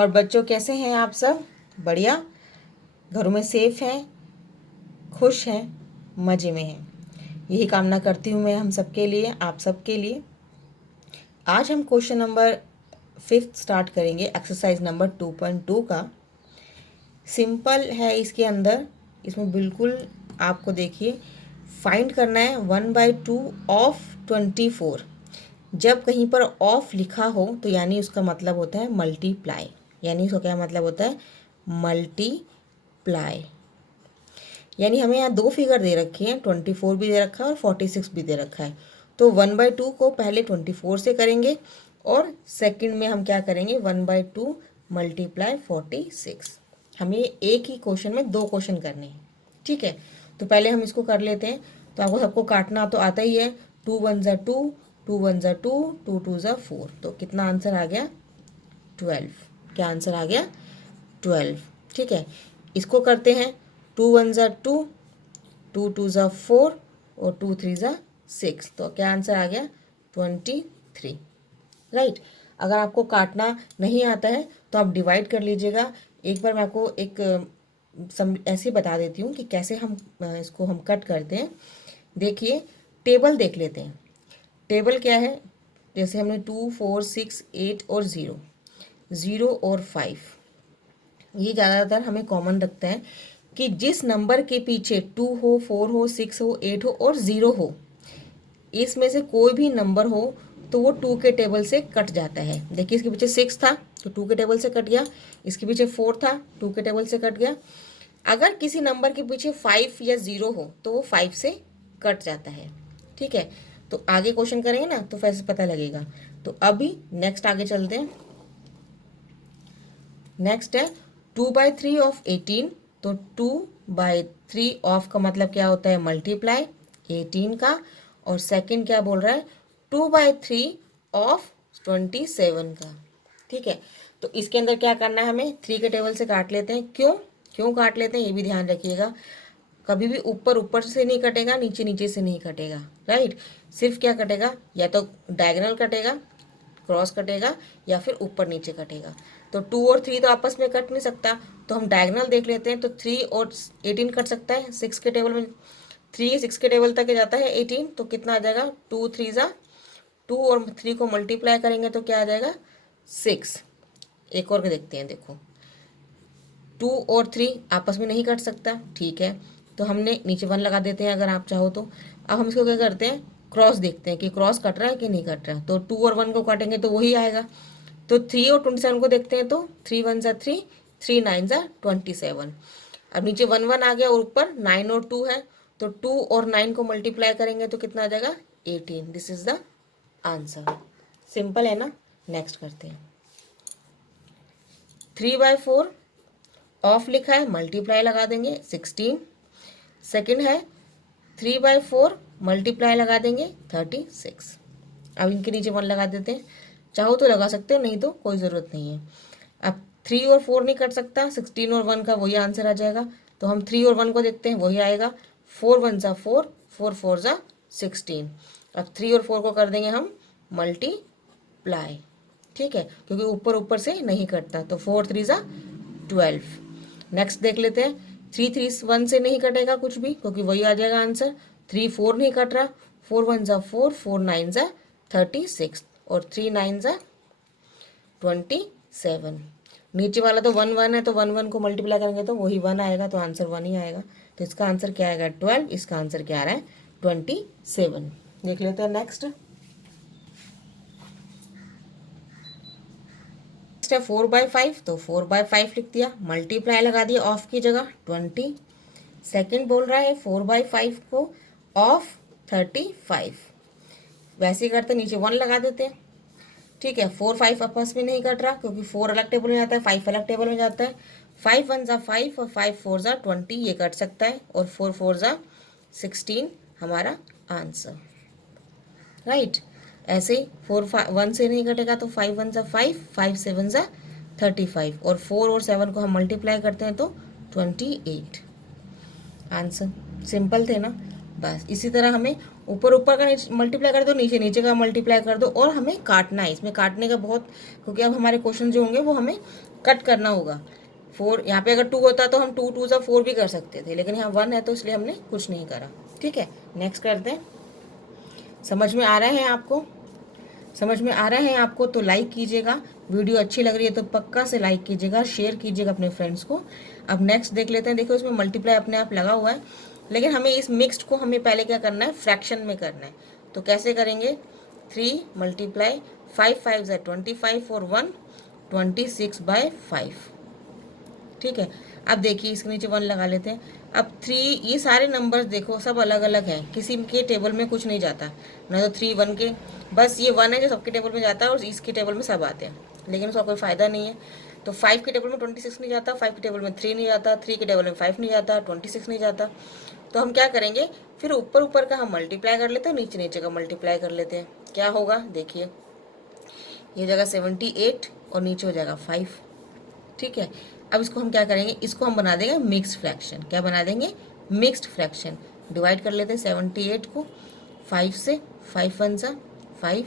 और बच्चों कैसे हैं आप सब? बढ़िया, घरों में सेफ हैं, खुश हैं, मज़े में हैं। यही कामना करती हूँ मैं हम सबके लिए, आप सबके लिए। आज हम क्वेश्चन नंबर 5 स्टार्ट करेंगे, एक्सरसाइज नंबर 2.2 का। सिंपल है इसके अंदर, इसमें बिल्कुल आपको देखिए फाइंड करना है 1/2 ऑफ 24। जब कहीं पर ऑफ लिखा हो तो यानी उसका मतलब होता है मल्टीप्लाई, यानी उसका क्या मतलब होता है? मल्टीप्लाई। यानी हमें यहाँ दो फिगर दे रखी हैं, 24 भी दे रखा है और 46 भी दे रखा है। तो 1/2 को पहले 24 से करेंगे और सेकंड में हम क्या करेंगे, 1/2 मल्टीप्लाई 46। हमें एक ही क्वेश्चन में दो क्वेश्चन करने हैं, ठीक है। तो पहले हम इसको कर लेते हैं। तो आपको सबको काटना तो आता ही है। 2 1 ज़ा 2, 2 1 ज़ा 2, 2 2 ज़ा 4। तो कितना आंसर आ गया? 12। क्या आंसर आ गया? 12, ठीक है। इसको करते हैं 2 1 ज़ा 2, 2 2 ज़ा 4 और 2 3 ज़ा 6। तो क्या आंसर आ गया? 23, राइट। अगर आपको काटना नहीं आता है तो आप डिवाइड कर लीजिएगा। एक बार मैं आपको एक ऐसे बता देती हूँ कि कैसे हम इसको हम कट करते हैं। देखिए, टेबल देख लेते हैं। टेबल क्या है? जैसे हमने 2 4 6 8 और 0, 0 और 5, ये ज़्यादातर हमें कॉमन रखता है कि जिस नंबर के पीछे 2 हो, 4 हो, 6 हो, 8 हो और 0 हो, इसमें से कोई भी नंबर हो तो वो 2 के टेबल से कट जाता है। देखिए, इसके पीछे 6 था तो 2 के टेबल से कट गया, इसके पीछे 4 था 2 के टेबल से कट गया। अगर किसी नंबर के पीछे 5 या 0 हो तो वो 5 से कट जाता है, ठीक है। तो आगे क्वेश्चन करेंगे ना तो वैसे पता लगेगा। तो अभी नेक्स्ट आगे चलते हैं। नेक्स्ट है 2/3 ऑफ 18। तो 2/3 ऑफ का मतलब क्या होता है? मल्टीप्लाई 18 का। और सेकंड क्या बोल रहा है? 2/3 ऑफ 27 का, ठीक है। तो इसके अंदर क्या करना है, हमें 3 के टेबल से काट लेते हैं। क्यों क्यों काट लेते हैं ये भी ध्यान रखिएगा। कभी भी ऊपर ऊपर से नहीं कटेगा, नीचे नीचे से नहीं कटेगा, राइट। सिर्फ क्या कटेगा, या तो डायगोनल कटेगा, क्रॉस कटेगा, या फिर ऊपर नीचे कटेगा। तो 2 और 3 तो आपस में कट नहीं सकता, तो हम डायगोनल देख लेते हैं। तो 3 और 18 कट सकता है 6 के टेबल में। 3 6 के टेबल तक जाता है 18, तो कितना आ जाएगा? 2 3 ज़ा 2 और 3 को मल्टीप्लाई करेंगे तो क्या आ जाएगा? 6। एक और के देखते हैं, देखो 2 और 3 आपस में नहीं कट सकता, ठीक है। तो हमने नीचे 1 लगा देते हैं अगर आप चाहो तो। अब हम इसको क्या करते हैं, क्रॉस देखते हैं कि क्रॉस कट रहा है कि नहीं कट रहा है। तो 2 और 1 को काटेंगे तो वही आएगा। तो 3 और 27 को देखते हैं। तो 3 1 ज़ा 3, 3 9 ज़ा 27। अब नीचे 1 1 आ गया और ऊपर 9 और 2 है। तो 2 और 9 को मल्टीप्लाई करेंगे तो कितना आ जाएगा? 18। This is the answer. Simple है ना। नेक्स्ट करते हैं। 3/4 ऑफ लिखा है, मल्टीप्लाई लगा देंगे 16। सेकंड है 3/4 मल्टीप्लाई लगा देंगे 36। अब इनके नीचे 1 लगा देते हैं। चाहो तो लगा सकते हो, नहीं तो कोई ज़रूरत नहीं है। अब 3 और 4 नहीं कट सकता, 16 और 1 का वही आंसर आ जाएगा। तो हम 3 और 1 को देखते हैं, वही आएगा। 4 1 ज़ा 4, 4 4 ज़ा 16। अब 3 और 4 को कर देंगे हम मल्टीप्लाई, ठीक है, क्योंकि ऊपर ऊपर से नहीं कटता। तो 4 3 ज़ा 12। नेक्स्ट देख लेते हैं। 3 3 1 से नहीं कटेगा कुछ भी, क्योंकि वही आ जाएगा आंसर। 3 4 नहीं कट रहा। 4 1 ज़ा 4, 4 9 ज़ा 36 और 3 9 ज़ा 27। नीचे वाला तो 1 1 है, तो 1 1 को मल्टीप्लाई करेंगे तो वही 1 आएगा, तो आंसर 1 ही आएगा। तो इसका आंसर क्या आएगा? 12। इसका आंसर क्या आ रहा है? 27। देख लेते हैं नेक्स्ट। नेक्स्ट है 4/5। तो 4/5 लिख दिया, मल्टीप्लाई लगा दिया ऑफ की जगह 20। सेकंड बोल रहा है 4/5 को ऑफ 35। वैसे ही करते, नीचे 1 लगा देते हैं, ठीक है। 4 5 आपस में नहीं कट रहा, क्योंकि 4 अलग टेबल में जाता है, 5 अलग टेबल में जाता है। 5 1 ज़ा 5 और 5 4 ज़ा 20, ये कट सकता है। और 4 4 ज़ा 16 हमारा आंसर, राइट। ऐसे ही 4 1 से नहीं कटेगा, तो 5 1 ज़ा 5, 5 7 ज़ा 35 और 4 और 7 को हम मल्टीप्लाई करते हैं तो 28। आंसर सिंपल थे ना। बस इसी तरह हमें ऊपर ऊपर का मल्टीप्लाई कर दो, नीचे नीचे का मल्टीप्लाई कर दो, और हमें काटना है। इसमें काटने का बहुत, क्योंकि अब हमारे क्वेश्चन जो होंगे वो हमें कट करना होगा। 4 यहाँ पे अगर 2 होता तो हम 2 2 सा 4 भी कर सकते थे, लेकिन यहाँ 1 है तो इसलिए हमने कुछ नहीं करा। ठीक है, नेक्स्ट करते हैं। समझ में आ रहा है आपको? समझ में आ रहा है आपको तो लाइक कीजिएगा। वीडियो अच्छी लग रही है तो पक्का से लाइक कीजिएगा, शेयर कीजिएगा अपने फ्रेंड्स को। अब नेक्स्ट देख लेते हैं। देखो इसमें मल्टीप्लाई अपने आप लगा हुआ है, लेकिन हमें इस मिक्स्ड को हमें पहले क्या करना है, फ्रैक्शन में करना है। तो कैसे करेंगे? 3 मल्टीप्लाई 5 5 ज़ा 25 और 1 26/5। ठीक है, अब देखिए इसके नीचे 1 लगा लेते हैं। अब 3, ये सारे नंबर्स देखो सब अलग अलग हैं, किसी के टेबल में कुछ नहीं जाता ना। तो 3 1 के, बस ये 1 है जो सबके टेबल में जाता है और इसके टेबल में सब आते हैं, लेकिन उसका कोई फ़ायदा नहीं है। तो 5 के टेबल में 26 नहीं जाता, 5 के टेबल में 3 नहीं जाता, 3 के टेबल में 5 नहीं जाता, 26 नहीं जाता। तो हम क्या करेंगे, फिर ऊपर ऊपर का हम मल्टीप्लाई कर लेते हैं, नीचे नीचे का मल्टीप्लाई कर लेते हैं। क्या होगा देखिए, ये हो जाएगा 78 और नीचे हो जाएगा 5। ठीक है, अब इसको हम क्या करेंगे, इसको हम बना देंगे मिक्स्ड फ्रैक्शन। क्या बना देंगे? Mixed fraction. डिवाइड कर लेते हैं 78 को 5 से, 5 1 ज़ा 5,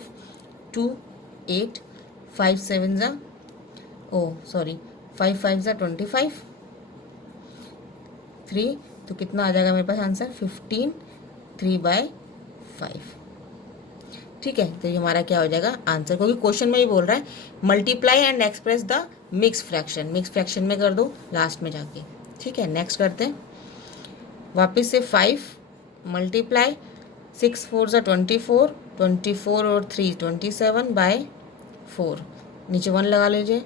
2 8, 5 7 ज़ा 5 5 ज़ा 25, 3, तो कितना आ जाएगा मेरे पास आंसर? 15, 3/5। ठीक है, तो ये हमारा क्या हो जाएगा आंसर, क्योंकि क्वेश्चन में ही बोल रहा है multiply and express the mix fraction. Mix fraction में कर दो लास्ट में जाके। ठीक है, नेक्स्ट करते हैं। वापस से 5 मल्टीप्लाई 6 4 ज़ा 24, 24 और 3 27/4। नीचे 1 लगा लीजिए।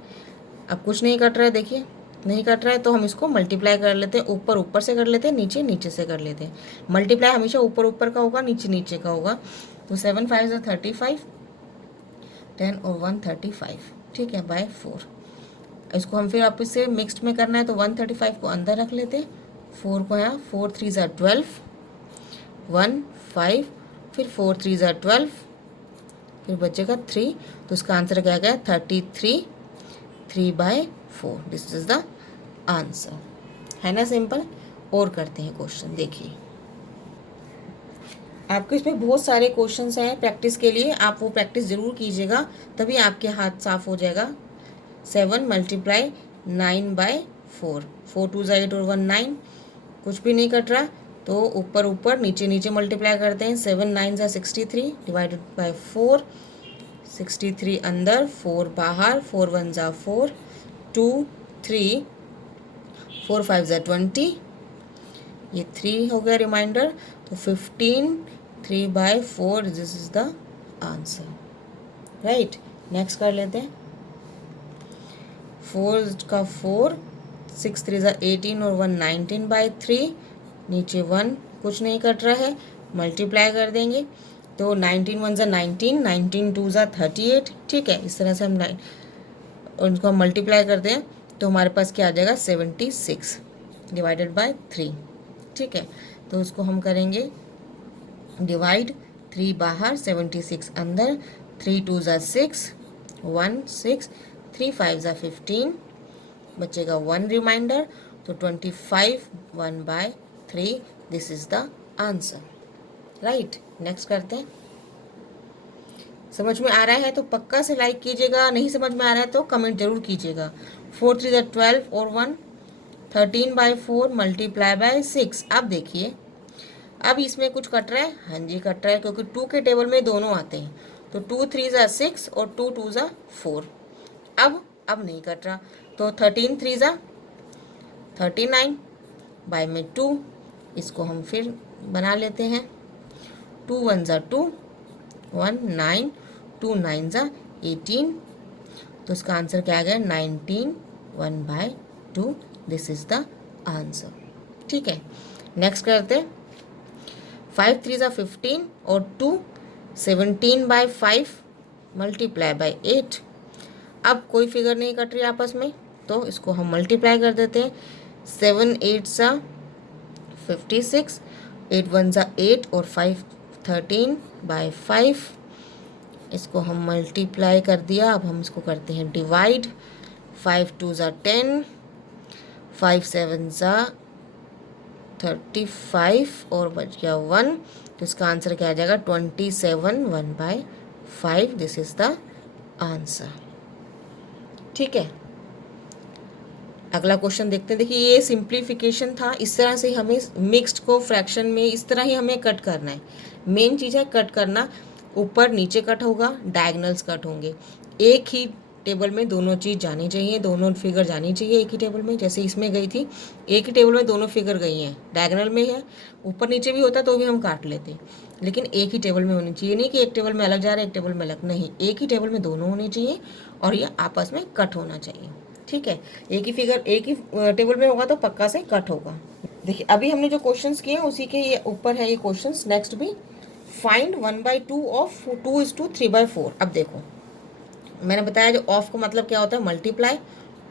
अब कुछ नहीं कट रहा है, देखिए नहीं कट रहा है, तो हम इसको मल्टीप्लाई कर लेते हैं। ऊपर ऊपर से कर लेते हैं, नीचे नीचे से कर लेते हैं। मल्टीप्लाई हमेशा ऊपर ऊपर का होगा, नीचे नीचे का होगा। तो 7 5 ज़ा 35, 10 और 1 35। ठीक है, बाय 4। इसको हम फिर वापस से मिक्स्ड में करना है, तो 135 को अंदर रख लेते हैं, 4 को यहाँ, 4 3 ज़ा 12, 1 5, फिर 4 3 ज़ा 12, फिर बचेगा 3। तो इसका आंसर क्या गया? 33, 3/4। This is the answer. है ना सिंपल? और करते हैं क्वेश्चन। देखिए आपको इसमें बहुत सारे क्वेश्चंस हैं प्रैक्टिस के लिए, आप वो प्रैक्टिस ज़रूर कीजिएगा, तभी आपके हाथ साफ हो जाएगा। 7 मल्टीप्लाई 9/4, 4 2 ज़ा 8 और 1 9, कुछ भी नहीं कट रहा, तो ऊपर ऊपर नीचे नीचे मल्टीप्लाई करते हैं। 7 9 ज़ा 63 डिवाइडेड बाय 4, 63 अंदर 4 बाहर, 4 1 ज़ा 4, 2 3, 4 5 ज़ा 20, ये 3 हो गया रिमाइंडर, तो 15, 3/4। This is the answer. Right, next कर लेते हैं। 4 का 4, 6 3 ज़ा 18 और 1 19/3। नीचे 1 कुछ नहीं कट रहा है, मल्टीप्लाई कर देंगे, तो 19 1 ज़ा 19, 19 2 ज़ा 38। ठीक है, इस तरह से हम उनको हम मल्टीप्लाई करते हैं, तो हमारे पास क्या आ जाएगा? 76 डिवाइडेड बाय 3। ठीक है, तो उसको हम करेंगे डिवाइड, 3 बाहर 76 अंदर, 3 2 ज़ा 6, 1 6, 3 5 ज़ा 15, बचेगा 1 रिमाइंडर, तो 25 1/3। This is the answer. Right, next करते हैं। समझ में आ रहा है तो पक्का से लाइक कीजिएगा, नहीं समझ में आ रहा है तो कमेंट जरूर कीजिएगा। 4 3 ज़ा 12 और 1 13/4 मल्टीप्लाई बाय 6। अब देखिए, अब इसमें कुछ कट रहा है? हाँ जी कट रहा है, क्योंकि 2 के टेबल में दोनों आते हैं, तो 2 3 ज़ा 6 और 2 2 ज़ा 4। अब नहीं कट रहा, तो 13 3 ज़ा 39 बाय में 2। इसको हम फिर बना लेते हैं, 2 1 ज़ा 2, 1 9, 2 9 ज़ा 18। तो इसका आंसर क्या आ गया? 19 1/2। This is the answer. ठीक है, नेक्स्ट करते हैं। 5 3 ज़ा 15 और 2 17/5 मल्टीप्लाई बाय 8। अब कोई फिगर नहीं कट रही आपस में, तो इसको हम मल्टीप्लाई कर देते हैं। 7 8 ज़ा 56, 8 1 ज़ा 8 और 5 13/5। इसको हम मल्टीप्लाई कर दिया, अब हम इसको करते हैं डिवाइड। 5 2 ज़ा 10, 5 7 ज़ा 35 और बच गया 1, तो इसका आंसर क्या आ जाएगा 27 1/5, दिस इज द आंसर। ठीक है, अगला क्वेश्चन देखते हैं। देखिए ये सिंप्लीफिकेशन था, इस तरह से हमें मिक्स्ड को फ्रैक्शन में इस तरह ही हमें कट करना है। मेन चीज़ है कट करना, ऊपर नीचे कट होगा, डायगनल्स कट होंगे। एक ही टेबल में दोनों चीज़ जानी चाहिए, दोनों फिगर जानी चाहिए एक ही टेबल में। जैसे इसमें गई थी, एक ही टेबल में दोनों फिगर गई हैं, डायगनल में है, ऊपर नीचे भी होता तो भी हम काट लेते, लेकिन एक ही टेबल में होनी चाहिए। नहीं कि एक टेबल में अलग जा रहा है एक टेबल में अलग, नहीं, एक ही टेबल में दोनों होनी चाहिए और ये आपस में कट होना चाहिए। ठीक है, एक ही फिगर एक ही टेबल में होगा तो पक्का से कट होगा। देखिए अभी हमने जो क्वेश्चंस किए हैं उसी के ये ऊपर है ये क्वेश्चंस। नेक्स्ट भी फाइंड 1/2 ऑफ 2:3/4। अब देखो मैंने बताया जो ऑफ का मतलब क्या होता है, मल्टीप्लाई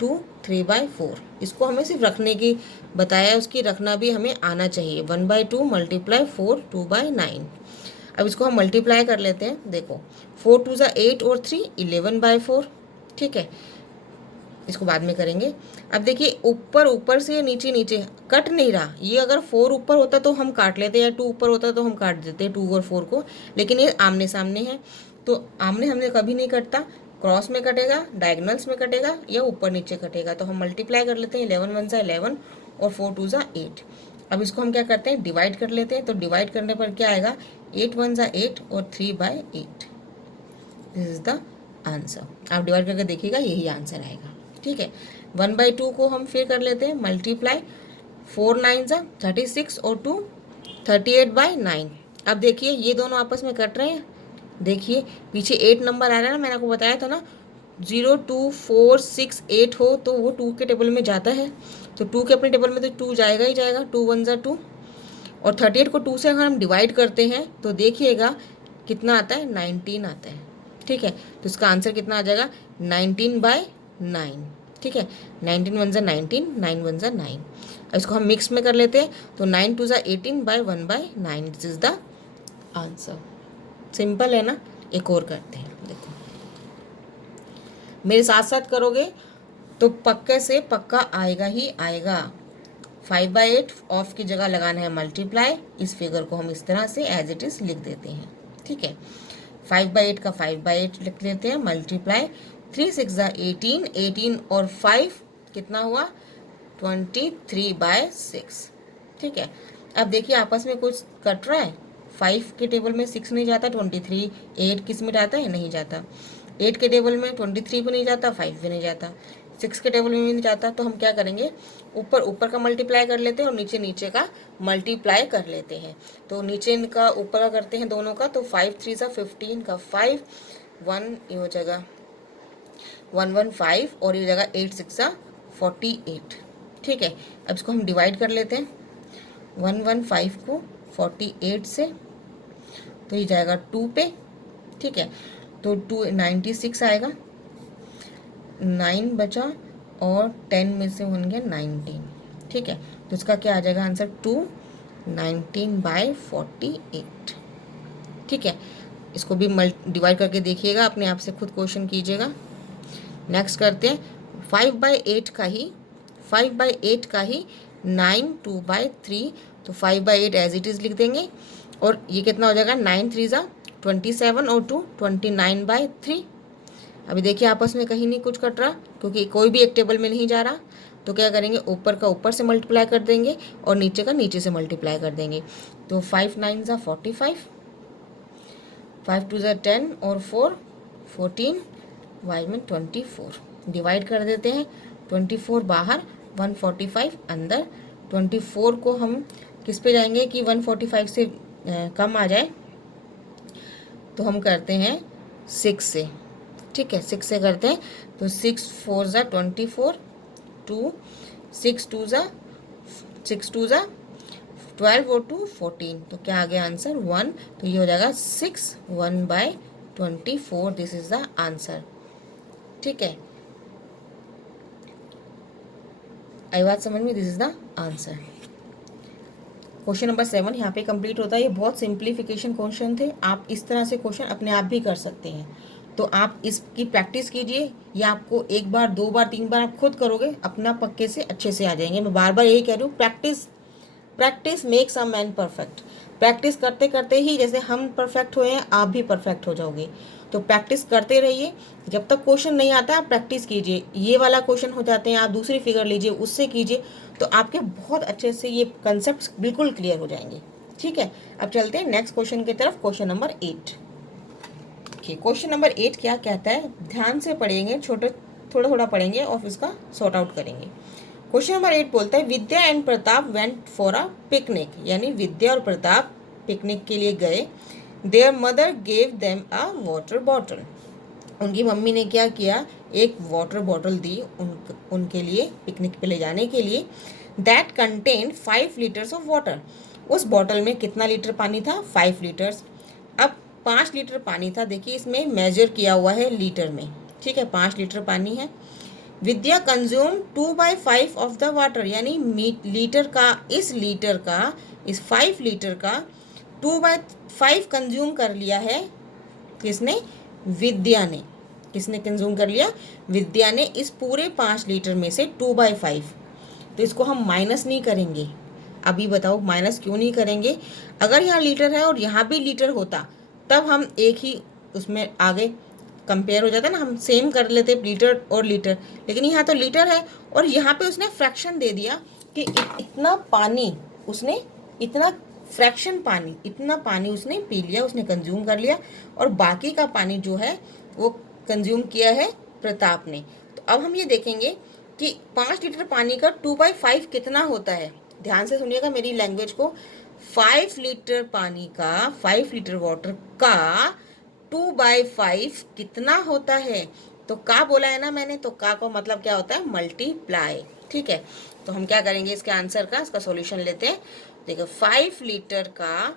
2 3/4। इसको हमें सिर्फ रखने की बताया, उसकी रखना भी हमें आना चाहिए। 1/2 मल्टीप्लाई 4 2/9। अब इसको हम मल्टीप्लाई कर लेते हैं। देखो 4 2 ज़ा 8 और 3 11/4। ठीक है, इसको बाद में करेंगे। अब देखिए ऊपर ऊपर से नीचे नीचे कट नहीं रहा। ये अगर 4 ऊपर होता तो हम काट लेते, या 2 ऊपर होता तो हम काट देते 2 और 4 को, लेकिन ये आमने सामने है तो आमने सामने कभी नहीं कटता, क्रॉस में कटेगा, डायगनल्स में कटेगा या ऊपर नीचे कटेगा। तो हम मल्टीप्लाई कर लेते हैं, 11 1 ज़ा 11 और 4 2 ज़ा 8। अब इसको हम क्या करते हैं, डिवाइड कर लेते हैं। तो डिवाइड करने पर क्या आएगा, 8 1 ज़ा 8 और 3/8, दिस इज द आंसर। आप डिवाइड करके देखिएगा यही आंसर आएगा। ठीक है, 1/2 को हम फिर कर लेते हैं मल्टीप्लाई, 4 9 ज़ा 36 और 2 38/9। अब देखिए ये दोनों आपस में कट रहे हैं। देखिए पीछे 8 नंबर आ रहा है ना, मैंने आपको बताया था ना 0 2 4 6 8 हो तो वो 2 के टेबल में जाता है, तो 2 के अपने टेबल में तो 2 जाएगा ही जाएगा। 2 1 ज़ा 2 और 38 को 2 से अगर हम डिवाइड करते हैं तो देखिएगा कितना आता है, 19 आता है। ठीक है, तो इसका आंसर कितना आ जाएगा, 19/9। ठीक है, 19 1 ज़ा 19 9 1 ज़ा 9। अब इसको हम मिक्स में कर लेते हैं तो 9 2 ज़ा 18/1/9, this is the answer. Simple है ना। एक और करते हैं, देखो मेरे साथ साथ करोगे तो पक्के से पक्का आएगा ही आएगा। 5/8 ऑफ की जगह लगाना है मल्टीप्लाई। इस फिगर को हम इस तरह से एज इट इज लिख देते हैं। ठीक है, 5/8 का 5/8 लिख लेते हैं मल्टीप्लाई। 3 6 ज़ा 18 18 और 5 कितना हुआ, 23/6। ठीक है, अब देखिए आपस में कुछ कट रहा है। 5 के टेबल में 6 नहीं जाता, 23 8 किस में जाता है, नहीं जाता। 8 के टेबल में 23 भी नहीं जाता, 5 भी नहीं जाता, 6 के टेबल में भी नहीं जाता। तो हम क्या करेंगे, ऊपर ऊपर का मल्टीप्लाई कर लेते हैं और नीचे नीचे का मल्टीप्लाई कर लेते हैं। तो नीचे का ऊपर का करते हैं दोनों का, तो 5 3 ज़ा 15 का 5 1 ये हो जाएगा 115 और ये हो जाएगा 8 6 ज़ा 48। ठीक है, अब इसको हम डिवाइड कर लेते हैं 115 को 48 से, तो ये जाएगा 2 पे। ठीक है, तो 296 आएगा, 9 बचा और 10 में से होंगे 19। ठीक है, तो इसका क्या आ जाएगा आंसर, 219/48। ठीक है, इसको भी डिवाइड करके देखिएगा, अपने आप से खुद क्वेश्चन कीजिएगा। नेक्स्ट करते हैं 5/8 का ही 9 2/3, तो 5/8 एज इट इज़ लिख देंगे। और ये कितना हो जाएगा, 9 3 ज़ा 27 और 2 29/3। अभी देखिए आपस में कहीं नहीं कुछ कट रहा, क्योंकि कोई भी एक टेबल में नहीं जा रहा। तो क्या करेंगे, ऊपर का ऊपर से मल्टीप्लाई कर देंगे और नीचे का नीचे से मल्टीप्लाई कर देंगे। तो 5 9 ज़ा 45, 5 2 ज़ा 10 और 4 14, वाई में 24। डिवाइड कर देते हैं, 24 बाहर 145 अंदर। 24 को हम किस पे जाएंगे कि 145 से कम आ जाए, तो हम करते हैं 6 से। ठीक है, 6 से करते हैं, तो 6 4 ज़ा 24 2 6 2 ज़ा 12 और 2 14, तो क्या आ गया आंसर 1। तो ये हो जाएगा 6 1/24, दिस इज द आंसर। ठीक है, आई बात समझ में, this is the answer. Question number 7 यहाँ पे कंप्लीट होता है। ये बहुत सिंप्लीफिकेशन क्वेश्चन थे, आप इस तरह से क्वेश्चन अपने आप भी कर सकते हैं। तो आप इसकी प्रैक्टिस कीजिए, या आपको एक बार 2 बार 3 बार आप खुद करोगे, अपना पक्के से अच्छे से आ जाएंगे। मैं बार बार यही कह रही हूँ, practice practice makes a man perfect. Practice करते करते ही जैसे हम परफेक्ट हुए हैं आप भी परफेक्ट हो जाओगे। तो प्रैक्टिस करते रहिए, जब तक क्वेश्चन नहीं आता आप प्रैक्टिस कीजिए। ये वाला क्वेश्चन हो जाते हैं, आप दूसरी फिगर लीजिए, उससे कीजिए, तो आपके बहुत अच्छे से ये कंसेप्ट बिल्कुल क्लियर हो जाएंगे। ठीक है, अब चलते हैं नेक्स्ट क्वेश्चन की तरफ, क्वेश्चन नंबर 8। क्वेश्चन नंबर 8 क्या कहता है, ध्यान से पढ़ेंगे, छोटे थोड़ा थोड़ा पढ़ेंगे और इसका सॉर्ट आउट करेंगे। क्वेश्चन नंबर 8 बोलता है, Vidya and Pratap went for a picnic, यानी विद्या और प्रताप पिकनिक के लिए गए। Their mother gave them a water bottle, उनकी मम्मी ने क्या किया, एक वाटर बॉटल दी उनके लिए पिकनिक पे ले जाने के लिए। That contain 5 litres of water, उस बॉटल में कितना लीटर पानी था, 5 लीटर्स। अब 5 लीटर पानी था, देखिए इसमें मेजर किया हुआ है लीटर में। ठीक है, 5 लीटर पानी है। विद्या कंज्यूम 2/5 ऑफ द वाटर, यानी लीटर का इस 5 लीटर का 2/5 कंज्यूम कर लिया है किसने, विद्या ने। किसने कंज्यूम कर लिया, विद्या ने, इस पूरे 5 लीटर में से 2/5। तो इसको हम माइनस नहीं करेंगे। अभी बताओ माइनस क्यों नहीं करेंगे, अगर यहाँ लीटर है और यहाँ भी लीटर होता तब हम एक ही उसमें आगे कंपेयर हो जाता ना, हम सेम कर लेते लीटर और लीटर। लेकिन यहाँ तो लीटर है और यहाँ पे उसने फ्रैक्शन दे दिया कि इतना पानी उसने, इतना फ्रैक्शन पानी, इतना पानी उसने पी लिया, उसने कंज्यूम कर लिया, और बाकी का पानी जो है वो कंज्यूम किया है प्रताप ने। तो अब हम ये देखेंगे कि 5 लीटर पानी का 2/5 कितना होता है। ध्यान से सुनिएगा मेरी लैंग्वेज को। 5 लीटर पानी का, 5 लीटर वाटर का 2/5 कितना होता है। तो का बोला है ना मैंने, तो का को मतलब क्या होता है, मल्टीप्लाई। ठीक है, तो हम क्या करेंगे इसके आंसर का, इसका सॉल्यूशन लेते हैं। देखो 5 लीटर का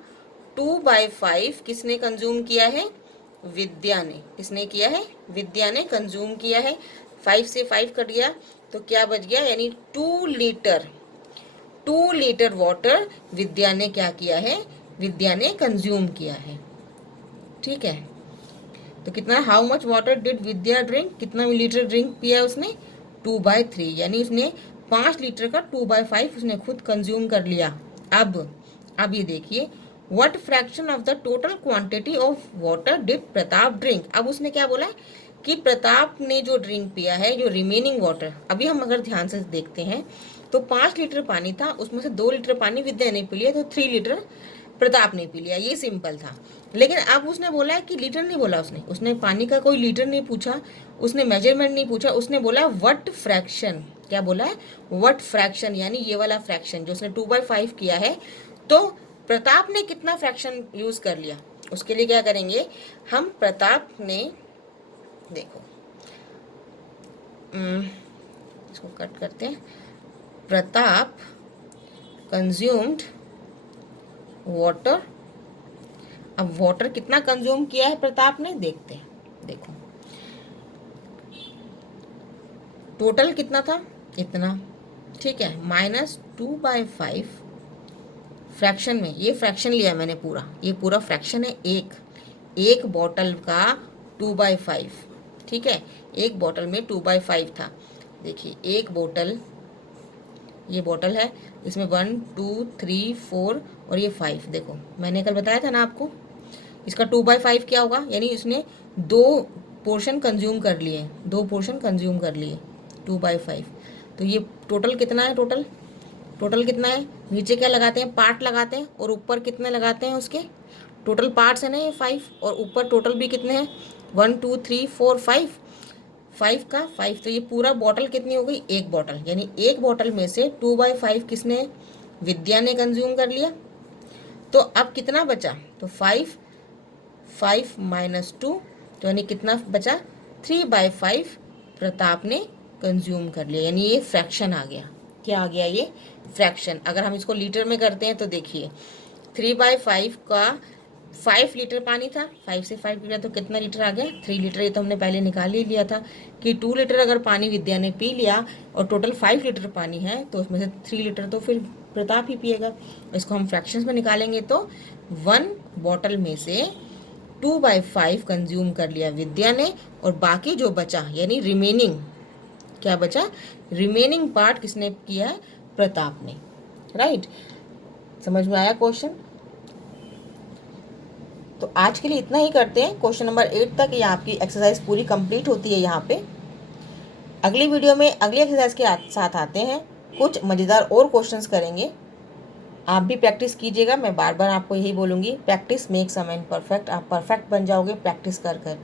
2/5 किसने कंज्यूम किया है, विद्या ने। किसने किया है, विद्या ने कंज्यूम किया है। 5 से 5 कट गया तो क्या बच गया, यानी 2 लीटर वाटर विद्या ने क्या किया है, विद्या ने कंज्यूम किया है। ठीक है, तो कितना, how much water did Vidya drink, कितना लीटर ड्रिंक पिया उसने, 2/3, यानी उसने 5 लीटर का 2/5 उसने खुद कंज्यूम कर लिया। अब ये देखिए, what fraction of the total quantity of water did Pratap drink. अब उसने क्या बोला कि प्रताप ने जो ड्रिंक पिया है, जो रिमेनिंग वाटर, अभी हम अगर ध्यान से देखते हैं तो 5 लीटर पानी था, उसमें से 2 लीटर पानी विद्या ने पी लिया, तो 3 लीटर प्रताप ने पी लिया। ये सिंपल था। लेकिन अब उसने बोला है कि लीटर नहीं बोला, उसने पानी का कोई लीटर नहीं पूछा, उसने मेजरमेंट नहीं पूछा, उसने बोला व्हाट फ्रैक्शन। क्या बोला है, व्हाट फ्रैक्शन, यानी ये वाला फ्रैक्शन जो उसने 2/5 किया है, तो प्रताप ने कितना फ्रैक्शन यूज कर लिया। उसके लिए क्या करेंगे हम, प्रताप ने, देखो इसको कट करते हैं, प्रताप कंज्यूम्ड वाटर। अब वाटर कितना कंज्यूम किया है प्रताप ने, देखते हैं। देखो टोटल कितना था, इतना। ठीक है, -2/5 फ्रैक्शन में, ये फ्रैक्शन लिया मैंने पूरा, ये पूरा फ्रैक्शन है। एक बॉटल का 2/5। ठीक है, एक बॉटल में 2/5 था। देखिए एक बोतल, ये बोतल है, इसमें 1 2 3 4 और ये 5। देखो मैंने कल बताया था ना आपको, इसका 2/5 क्या होगा, यानी इसने 2 पोर्शन कंज्यूम कर लिए, 2 पोर्शन कंज्यूम कर लिए 2/5। तो ये टोटल कितना है, टोटल कितना है, नीचे क्या लगाते हैं, पार्ट लगाते हैं, और ऊपर कितने लगाते हैं उसके, टोटल पार्ट्स है ना ये 5, और ऊपर टोटल भी कितने हैं, 1 2 3 4 5, 5 का 5। तो ये पूरा बॉटल कितनी हो गई, एक बॉटल, यानी एक बॉटल में से 2/5 किसने, विद्या ने कंज्यूम कर लिया। तो अब कितना बचा, तो 5 -2, तो यानी कितना बचा, 3/5 प्रताप ने कंज्यूम कर लिया, यानी ये फ्रैक्शन आ गया। क्या आ गया, ये फ्रैक्शन। अगर हम इसको लीटर में करते हैं तो देखिए 3/5 का 5 लीटर पानी था, 5 से 5 लिया तो कितना लीटर आ गया, 3 लीटर। ये तो हमने पहले निकाल ही लिया था कि 2 लीटर अगर पानी विद्या ने पी लिया और टोटल 5 लीटर पानी है, तो उसमें से 3 लीटर तो फिर प्रताप ही पिएगा। इसको हम फ्रैक्शंस में निकालेंगे तो 1 बॉटल में से 2/5 कंज्यूम कर लिया विद्या ने, और बाकी जो बचा, यानी रिमेनिंग, क्या बचा, रिमेनिंग पार्ट किसने किया है, प्रताप ने। राइट, समझ में आया क्वेश्चन? तो आज के लिए इतना ही करते हैं। क्वेश्चन नंबर 8 तक ये आपकी एक्सरसाइज पूरी कंप्लीट होती है यहाँ पे। अगली वीडियो में अगली एक्सरसाइज के साथ आते हैं, कुछ मज़ेदार और क्वेश्चंस करेंगे। आप भी प्रैक्टिस कीजिएगा। मैं बार बार आपको यही बोलूँगी, practice makes a man perfect. आप परफेक्ट बन जाओगे प्रैक्टिस कर कर।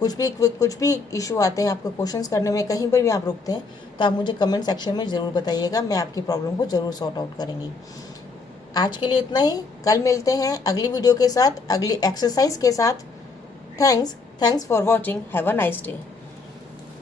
कुछ भी इशू आते हैं आपको क्वेश्चंस करने में, कहीं पर भी आप रुकते हैं, तो आप मुझे कमेंट सेक्शन में ज़रूर बताइएगा। मैं आपकी प्रॉब्लम को ज़रूर सॉर्ट आउट करेंगी। आज के लिए इतना ही। कल मिलते हैं अगली वीडियो के साथ, अगली एक्सरसाइज के साथ। Thanks for watching. Have a nice day.